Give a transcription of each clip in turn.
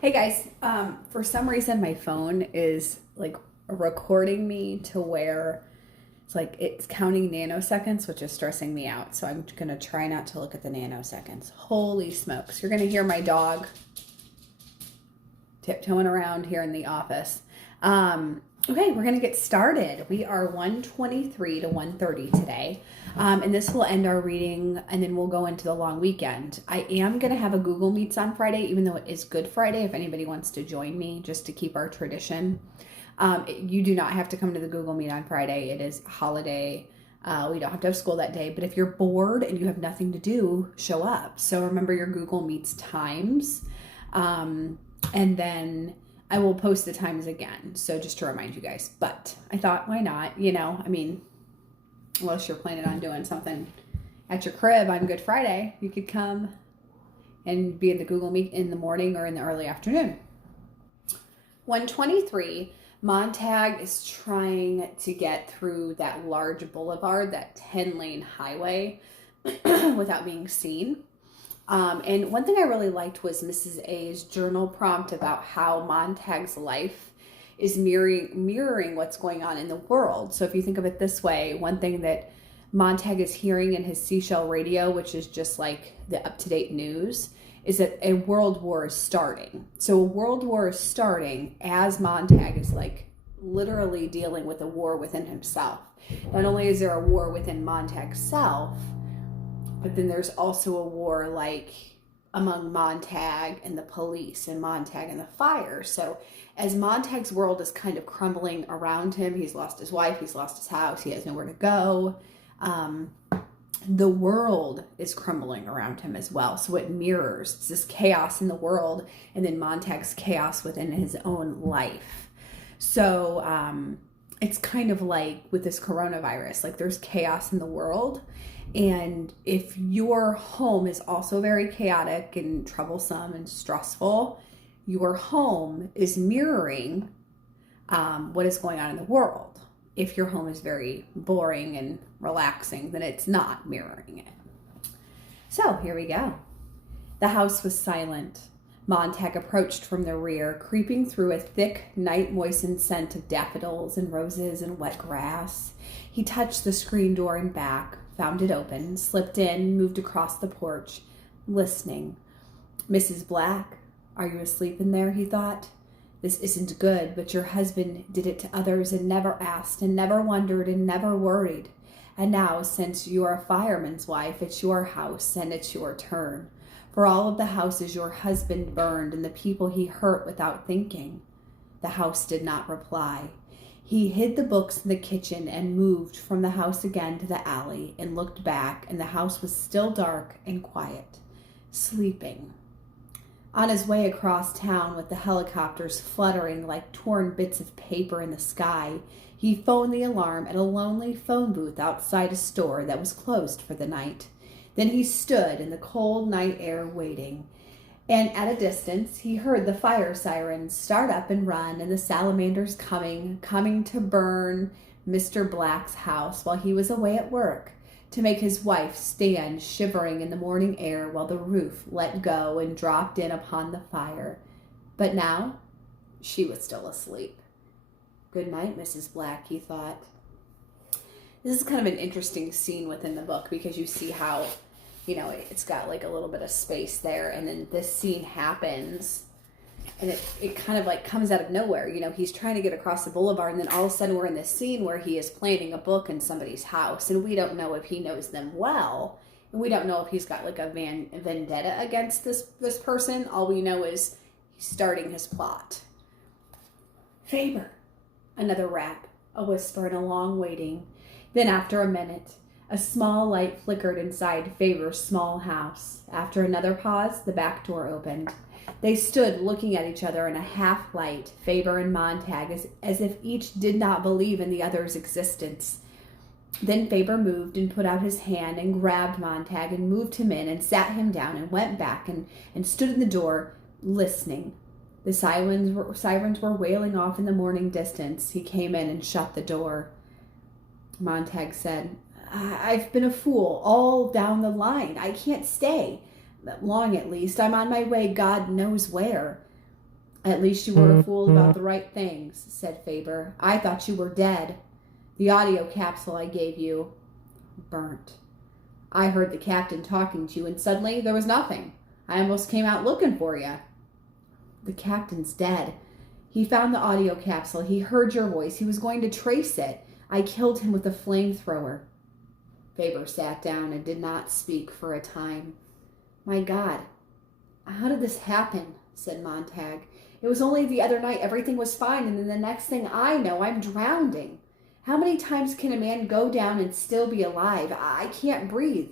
Hey guys, for some reason my phone is like recording me to where it's like it's counting nanoseconds, which is stressing me out. So I'm gonna try not to look at the nanoseconds. Holy smokes. You're gonna hear my dog tiptoeing around here in the office. Okay, we're gonna get started. We are 123 to 130 today. And this will end our reading and then we'll go into the long weekend. I am going to have a Google Meets on Friday, even though it is Good Friday, if anybody wants to join me just to keep our tradition. You do not have to come to the Google Meet on Friday. It is a holiday. We don't have to have school that day. But if you're bored and you have nothing to do, show up. So remember your Google Meets times. And then I will post the times again. So just to remind you guys. But I thought, why not? Unless you're planning on doing something at your crib on Good Friday, you could come and be in the Google Meet in the morning or in the early afternoon. 123, Montag is trying to get through that large boulevard, that 10-lane highway, without being seen. And one thing I really liked was Mrs. A's journal prompt about how Montag's life is mirroring what's going on in the world. So if you think of it this way, one thing that Montag is hearing in his seashell radio, which is just like the up-to-date news, is that a world war is starting. So a world war is starting as Montag is like literally dealing with a war within himself. Not only is there a war within Montag's self, but then there's also a war like among Montag and the police and Montag and the fire. So as Montag's world is kind of crumbling around him, he's lost his wife, he's lost his house, he has nowhere to go. The world is crumbling around him as well. So it mirrors. It's this chaos in the world and then Montag's chaos within his own life. So it's kind of like with this coronavirus, like there's chaos in the world. And if your home is also very chaotic and troublesome and stressful, your home is mirroring what is going on in the world. If your home is very boring and relaxing, then it's not mirroring it. So here we go. The house was silent. Montag approached from the rear, creeping through a thick, night-moistened scent of daffodils and roses and wet grass. He touched the screen door and back, found it open, slipped in, moved across the porch, listening. Mrs. Black, are you asleep in there, he thought. This isn't good, but your husband did it to others and never asked and never wondered and never worried. And now, since you're a fireman's wife, it's your house and it's your turn. For all of the houses your husband burned and the people he hurt without thinking. The house did not reply. He hid the books in the kitchen and moved from the house again to the alley and looked back, and the house was still dark and quiet, sleeping. On his way across town with the helicopters fluttering like torn bits of paper in the sky, he phoned the alarm at a lonely phone booth outside a store that was closed for the night. Then he stood in the cold night air waiting. And at a distance, he heard the fire sirens start up and run, and the salamanders coming to burn Mr. Black's house while he was away at work, to make his wife stand shivering in the morning air while the roof let go and dropped in upon the fire. But now, she was still asleep. Good night, Mrs. Black, he thought. This is kind of an interesting scene within the book because you see how it's got like a little bit of space there, and then this scene happens and it kind of like comes out of nowhere. He's trying to get across the boulevard, and then all of a sudden we're in this scene where he is planting a book in somebody's house, and we don't know if he knows them well, and we don't know if he's got like a vendetta against this person. All we know is he's starting his plot. Faber. Another rap, a whisper, and a long waiting. Then after a minute, a small light flickered inside Faber's small house. After another pause, the back door opened. They stood looking at each other in a half-light, Faber and Montag, as if each did not believe in the other's existence. Then Faber moved and put out his hand and grabbed Montag and moved him in and sat him down and went back and stood in the door, listening. The sirens were wailing off in the morning distance. He came in and shut the door. Montag said, I've been a fool all down the line. I can't stay. Long at least. I'm on my way God knows where. At least you were a fool about the right things, said Faber. I thought you were dead. The audio capsule I gave you burnt. I heard the captain talking to you, and suddenly there was nothing. I almost came out looking for you. The captain's dead. He found the audio capsule. He heard your voice. He was going to trace it. I killed him with a flamethrower. Faber sat down and did not speak for a time. My God, how did this happen? Said Montag. It was only the other night everything was fine, and then the next thing I know, I'm drowning. How many times can a man go down and still be alive? I can't breathe.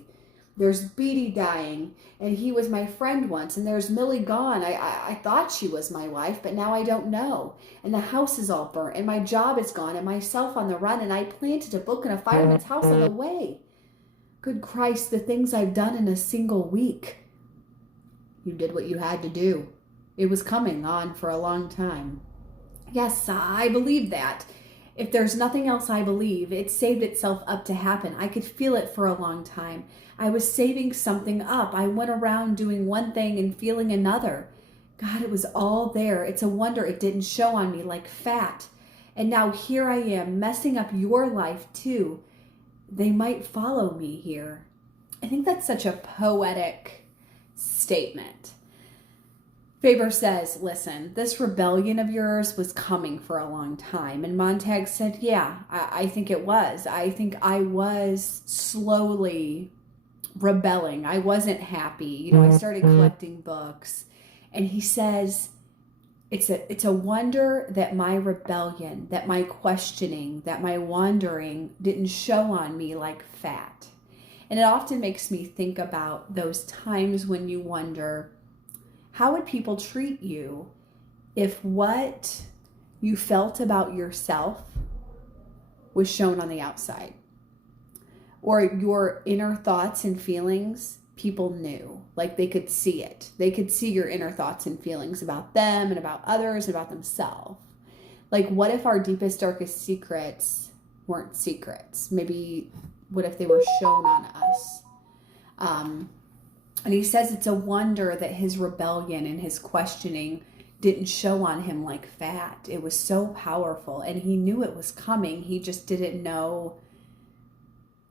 There's Beatty dying, and he was my friend once, and there's Millie gone. I thought she was my wife, but now I don't know. And the house is all burnt, and my job is gone, and myself on the run, and I planted a book in a fireman's house on the way. Good Christ, the things I've done in a single week. You did what you had to do. It was coming on for a long time. Yes, I believe that. If there's nothing else I believe, it saved itself up to happen. I could feel it for a long time. I was saving something up. I went around doing one thing and feeling another. God, it was all there. It's a wonder it didn't show on me like fat. And now here I am, messing up your life too. They might follow me here. I think that's such a poetic statement. Faber says, listen, this rebellion of yours was coming for a long time. And Montag said, yeah, I think it was. I think I was slowly rebelling. I wasn't happy. I started collecting books. And he says, it's a wonder that my rebellion, that my questioning, that my wandering didn't show on me like fat. And it often makes me think about those times when you wonder, how would people treat you if what you felt about yourself was shown on the outside? Or your inner thoughts and feelings, people knew, like they could see it. They could see your inner thoughts and feelings about them and about others and about themselves. Like, what if our deepest, darkest secrets weren't secrets? Maybe, what if they were shown on us? And he says it's a wonder that his rebellion and his questioning didn't show on him like fat. It was so powerful, and he knew it was coming. He just didn't know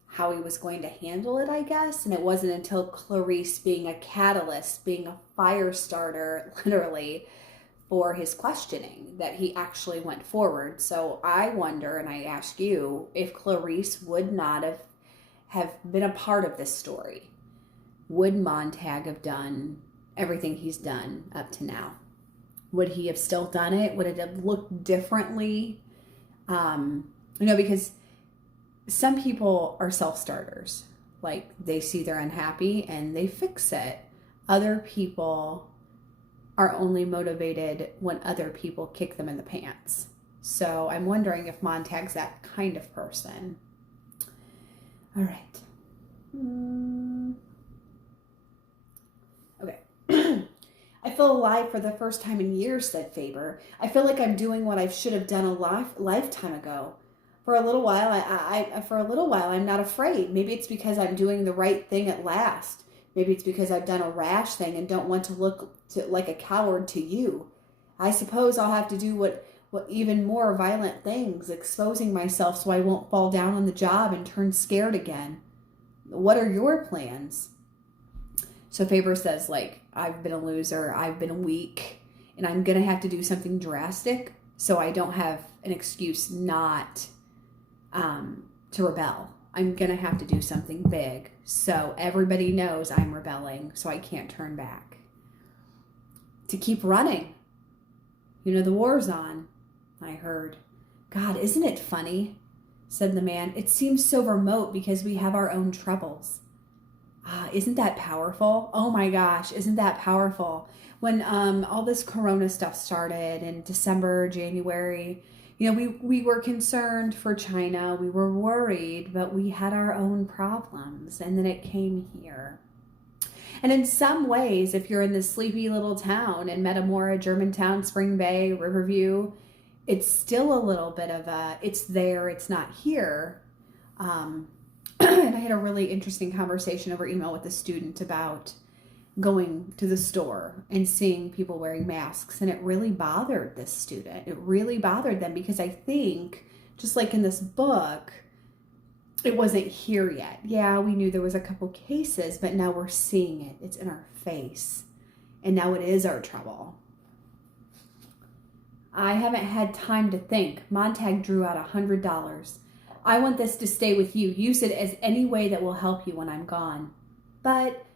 how he was going to handle it, I guess. And it wasn't until Clarice, being a catalyst, being a fire starter, literally, for his questioning, that he actually went forward. So I wonder, and I ask you, if Clarice would not have been a part of this story, would Montag have done everything he's done up to now? Would he have still done it? Would it have looked differently? Because some people are self-starters. Like, they see they're unhappy and they fix it. Other people are only motivated when other people kick them in the pants. So I'm wondering if Montag's that kind of person. All right. Okay. I feel alive for the first time in years, said Faber. I feel like I'm doing what I should have done a lifetime ago. For a little while, I'm not afraid. Maybe it's because I'm doing the right thing at last. Maybe it's because I've done a rash thing and don't want to look like a coward to you. I suppose I'll have to do what even more violent things, exposing myself so I won't fall down on the job and turn scared again. What are your plans? So Faber says, I've been a loser, I've been weak, and I'm going to have to do something drastic so I don't have an excuse not to rebel. I'm going to have to do something big so everybody knows I'm rebelling, so I can't turn back. To keep running. The war's on, I heard. God, isn't it funny? Said the man. It seems so remote because we have our own troubles. Isn't that powerful? Oh my gosh, isn't that powerful? When all this corona stuff started in December, January, we were concerned for China. We were worried, but we had our own problems. And then it came here. And in some ways, if you're in this sleepy little town in Metamora, Germantown, Spring Bay, Riverview, it's still a little bit of it's there, it's not here. And I had a really interesting conversation over email with a student about going to the store and seeing people wearing masks. And it really bothered this student. It really bothered them because I think, just like in this book, it wasn't here yet. Yeah, we knew there was a couple cases, but now we're seeing it. It's in our face. And now it is our trouble. I haven't had time to think. Montag drew out $100. I want this to stay with you. Use it as any way that will help you when I'm gone. But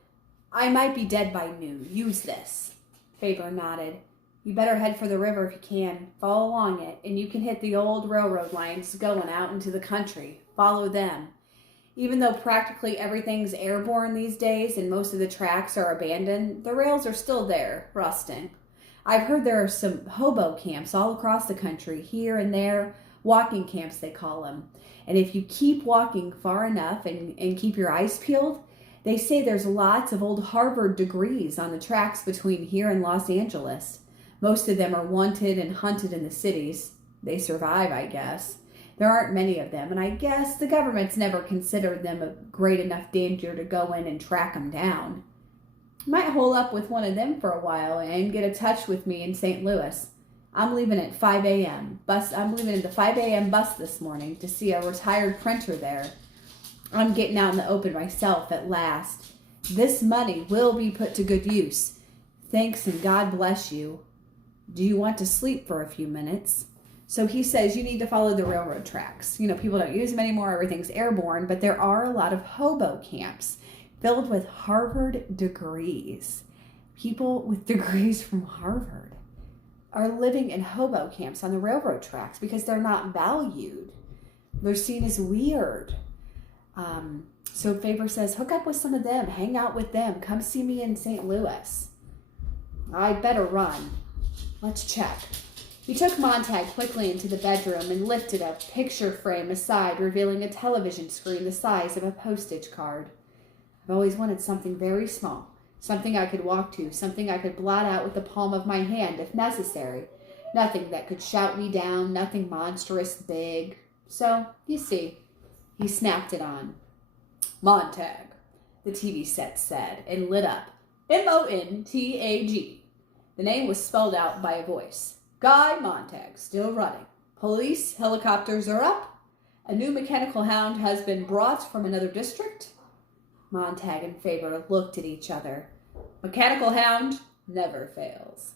I might be dead by noon. Use this. Faber nodded. You better head for the river if you can. Follow along it, and you can hit the old railroad lines going out into the country. Follow them. Even though practically everything's airborne these days and most of the tracks are abandoned, the rails are still there, rusting. I've heard there are some hobo camps all across the country, here and there, walking camps they call them. And if you keep walking far enough and keep your eyes peeled, they say there's lots of old Harvard degrees on the tracks between here and Los Angeles. Most of them are wanted and hunted in the cities. They survive, I guess. There aren't many of them, and I guess the government's never considered them a great enough danger to go in and track them down. Might hole up with one of them for a while and get a touch with me in St. Louis. I'm leaving at 5 a.m. I'm leaving in the 5 a.m. bus this morning to see a retired printer there. I'm getting out in the open myself at last. This money will be put to good use. Thanks and God bless you. Do you want to sleep for a few minutes? So he says you need to follow the railroad tracks. You know, people don't use them anymore. Everything's airborne, but there are a lot of hobo camps filled with Harvard degrees. People with degrees from Harvard are living in hobo camps on the railroad tracks because they're not valued. They're seen as weird. So Faber says, hook up with some of them, hang out with them, come see me in St. Louis. I better run. Let's check. He took Montag quickly into the bedroom and lifted a picture frame aside, revealing a television screen the size of a postage card. I've always wanted something very small, something I could walk to, something I could blot out with the palm of my hand if necessary. Nothing that could shout me down, nothing monstrous big. So, you see, he snapped it on. Montag, the TV set said, and lit up. Montag. The name was spelled out by a voice. Guy Montag, still running. Police helicopters are up. A new mechanical hound has been brought from another district. Montag and Faber looked at each other. Mechanical hound never fails.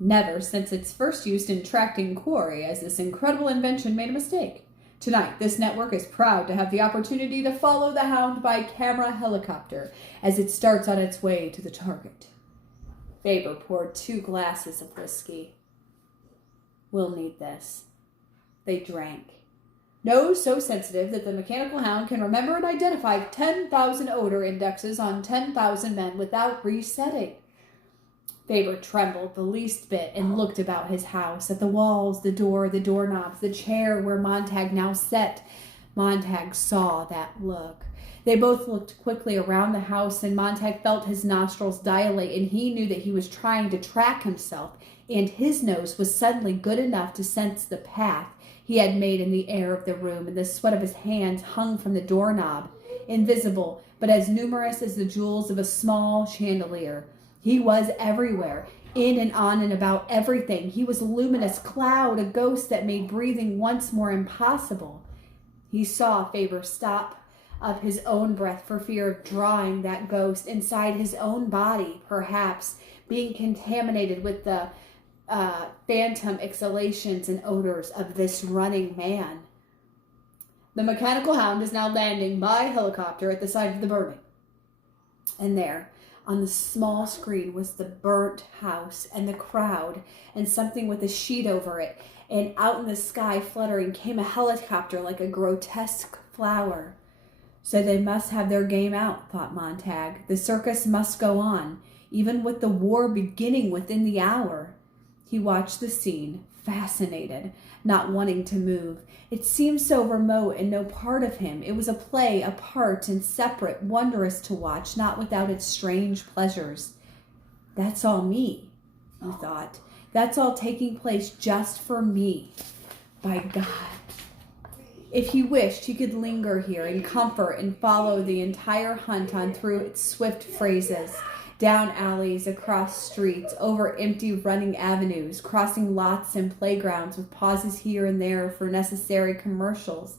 Never since its first use in tracking quarry has this incredible invention made a mistake. Tonight, this network is proud to have the opportunity to follow the hound by camera helicopter as it starts on its way to the target. Faber poured 2 glasses of whiskey. We'll need this. They drank. Nose so sensitive that the mechanical hound can remember and identify 10,000 odor indexes on 10,000 men without resetting. Faber trembled the least bit and looked about his house, at the walls, the door, the doorknobs, the chair where Montag now sat. Montag saw that look. They both looked quickly around the house, and Montag felt his nostrils dilate, and he knew that he was trying to track himself, and his nose was suddenly good enough to sense the path he had made in the air of the room, and the sweat of his hands hung from the doorknob, invisible, but as numerous as the jewels of a small chandelier. He was everywhere, in and on and about everything. He was a luminous cloud, a ghost that made breathing once more impossible. He saw Faber stop up his own breath for fear of drawing that ghost inside his own body, perhaps being contaminated with the phantom exhalations and odors of this running man. The mechanical hound is now landing by helicopter at the site of the burning. And there, on the small screen, was the burnt house and the crowd and something with a sheet over it. And out in the sky, fluttering, came a helicopter like a grotesque flower. So they must have their game out, thought Montag. The circus must go on, even with the war beginning within the hour. He watched the scene, fascinated, not wanting to move. It seemed so remote and no part of him. It was a play, apart and separate, wondrous to watch, not without its strange pleasures. That's all me, he thought. That's all taking place just for me. By God. If he wished, he could linger here in comfort and follow the entire hunt on through its swift phrases. down alleys, across streets, over empty running avenues, crossing lots and playgrounds with pauses here and there for necessary commercials,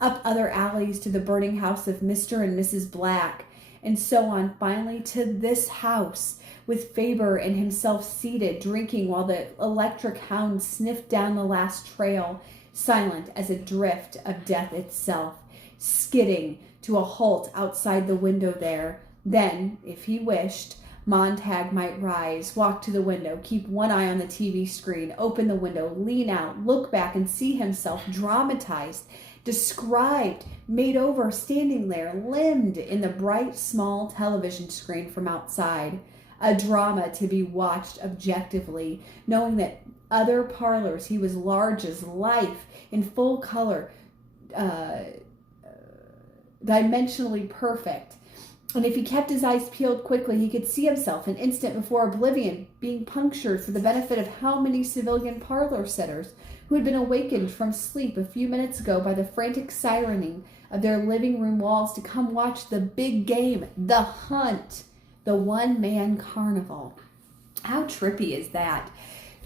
up other alleys to the burning house of Mr. and Mrs. Black, and so on, finally to this house, with Faber and himself seated, drinking while the electric hound sniffed down the last trail, silent as a drift of death itself, skidding to a halt outside the window there. Then, if he wished, Montag might rise, walk to the window, keep one eye on the TV screen, open the window, lean out, look back, and see himself dramatized, described, made over, standing there, limned in the bright, small television screen from outside. A drama to be watched objectively, knowing that other parlors he was large as life, in full color, dimensionally perfect. And if he kept his eyes peeled quickly, he could see himself an instant before oblivion, being punctured for the benefit of how many civilian parlor sitters who had been awakened from sleep a few minutes ago by the frantic sirening of their living room walls to come watch the big game, the hunt, the one-man carnival. How trippy is that,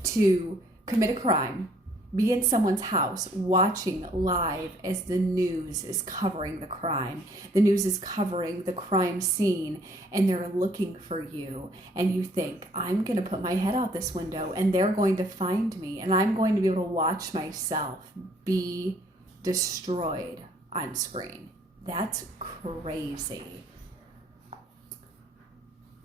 to commit a crime, be in someone's house watching live as the news is covering the crime. The news is covering the crime scene, and they're looking for you. And you think, I'm going to put my head out this window, and they're going to find me, and I'm going to be able to watch myself be destroyed on screen. That's crazy.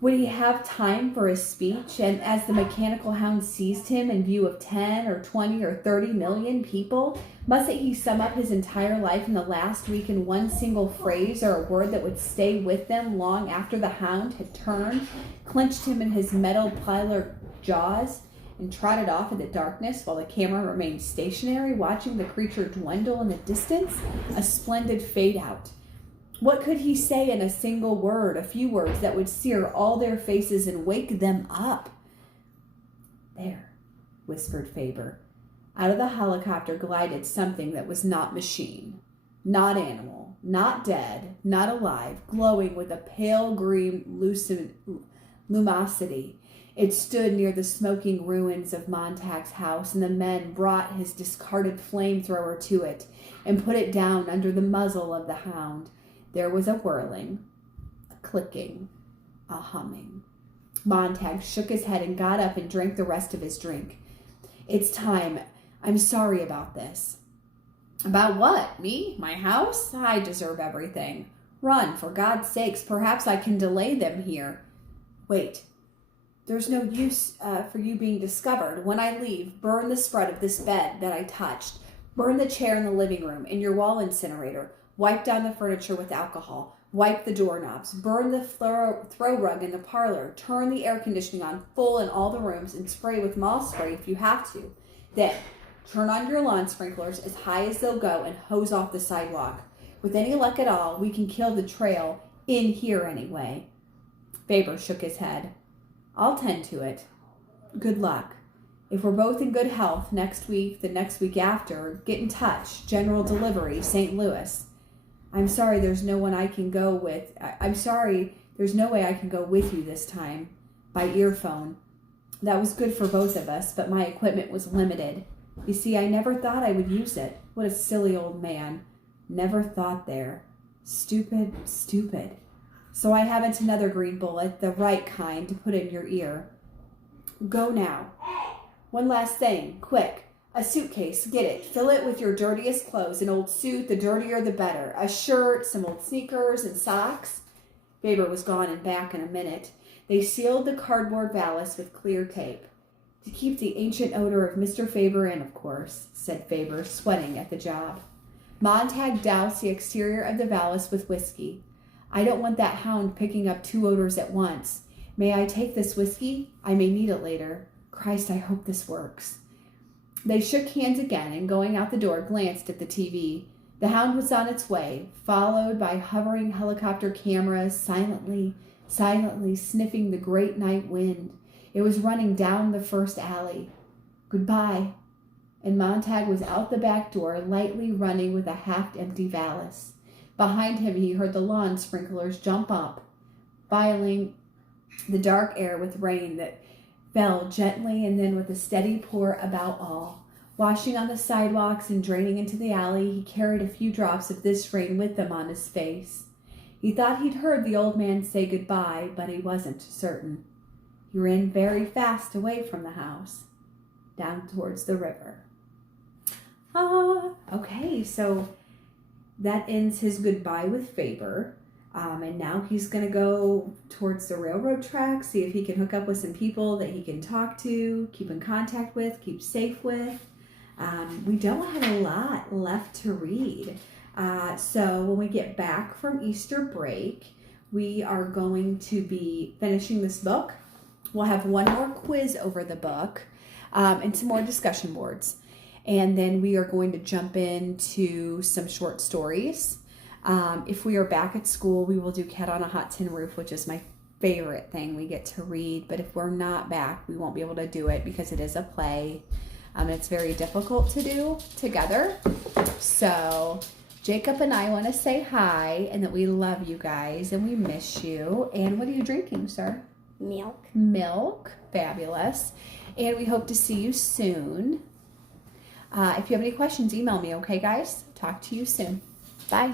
Would he have time for a speech? And as the mechanical hound seized him in view of 10 or 20 or 30 million people, mustn't he sum up his entire life in the last week in one single phrase or a word that would stay with them long after the hound had turned, clenched him in his metal plier jaws, and trotted off in the darkness while the camera remained stationary, watching the creature dwindle in the distance? A splendid fade out. What could he say in a single word, a few words that would sear all their faces and wake them up? There, whispered Faber. Out of the helicopter glided something that was not machine, not animal, not dead, not alive, glowing with a pale green lumosity. It stood near the smoking ruins of Montag's house, and the men brought his discarded flamethrower to it and put it down under the muzzle of the hound. There was a whirling, a clicking, a humming. Montag shook his head and got up and drank the rest of his drink. It's time. I'm sorry about this. About what? Me? My house? I deserve everything. Run, for God's sakes. Perhaps I can delay them here. Wait. There's no use for you being discovered. When I leave, burn the spread of this bed that I touched. Burn the chair in the living room and your wall incinerator. Wipe down the furniture with alcohol. Wipe the doorknobs. Burn the throw rug in the parlor. Turn the air conditioning on full in all the rooms and spray with moss spray if you have to. Then, turn on your lawn sprinklers as high as they'll go and hose off the sidewalk. With any luck at all, we can kill the trail in here anyway. Faber shook his head. I'll tend to it. Good luck. If we're both in good health next week, the next week after, get in touch. General delivery, St. Louis. I'm sorry there's no one I can go with. I'm sorry there's no way I can go with you this time. By earphone. That was good for both of us, but my equipment was limited. You see, I never thought I would use it. What a silly old man. Never thought there. Stupid, stupid. So I haven't another green bullet, the right kind, to put in your ear. Go now. One last thing, quick. A suitcase, get it. Fill it with your dirtiest clothes. An old suit, the dirtier the better. A shirt, some old sneakers, and socks. Faber was gone and back in a minute. They sealed the cardboard valise with clear tape. To keep the ancient odor of Mr. Faber in, of course, said Faber, sweating at the job. Montag doused the exterior of the valise with whiskey. I don't want that hound picking up two odors at once. May I take this whiskey? I may need it later. Christ, I hope this works. They shook hands again and, going out the door, glanced at the TV. The hound was on its way, followed by hovering helicopter cameras, silently sniffing the great night wind. It was running down the first alley. Goodbye. And Montag was out the back door, lightly running with a half-empty valise. Behind him he heard the lawn sprinklers jump up, filing the dark air with rain that fell gently and then with a steady pour about all. Washing on the sidewalks and draining into the alley, he carried a few drops of this rain with him on his face. He thought he'd heard the old man say goodbye, but he wasn't certain. He ran very fast away from the house, down towards the river. Okay, so that ends his goodbye with Faber. And now he's going to go towards the railroad track, see if he can hook up with some people that he can talk to, keep in contact with, keep safe with. We don't have a lot left to read. So when we get back from Easter break, we are going to be finishing this book. We'll have one more quiz over the book and some more discussion boards. And then we are going to jump into some short stories. If we are back at school, we will do Cat on a Hot Tin Roof, which is my favorite thing we get to read. But if we're not back, we won't be able to do it because it is a play. It's very difficult to do together. So Jacob and I want to say hi and that we love you guys and we miss you. And what are you drinking, sir? Milk. Milk. Fabulous. And we hope to see you soon. If you have any questions, email me, okay, guys? Talk to you soon. Bye.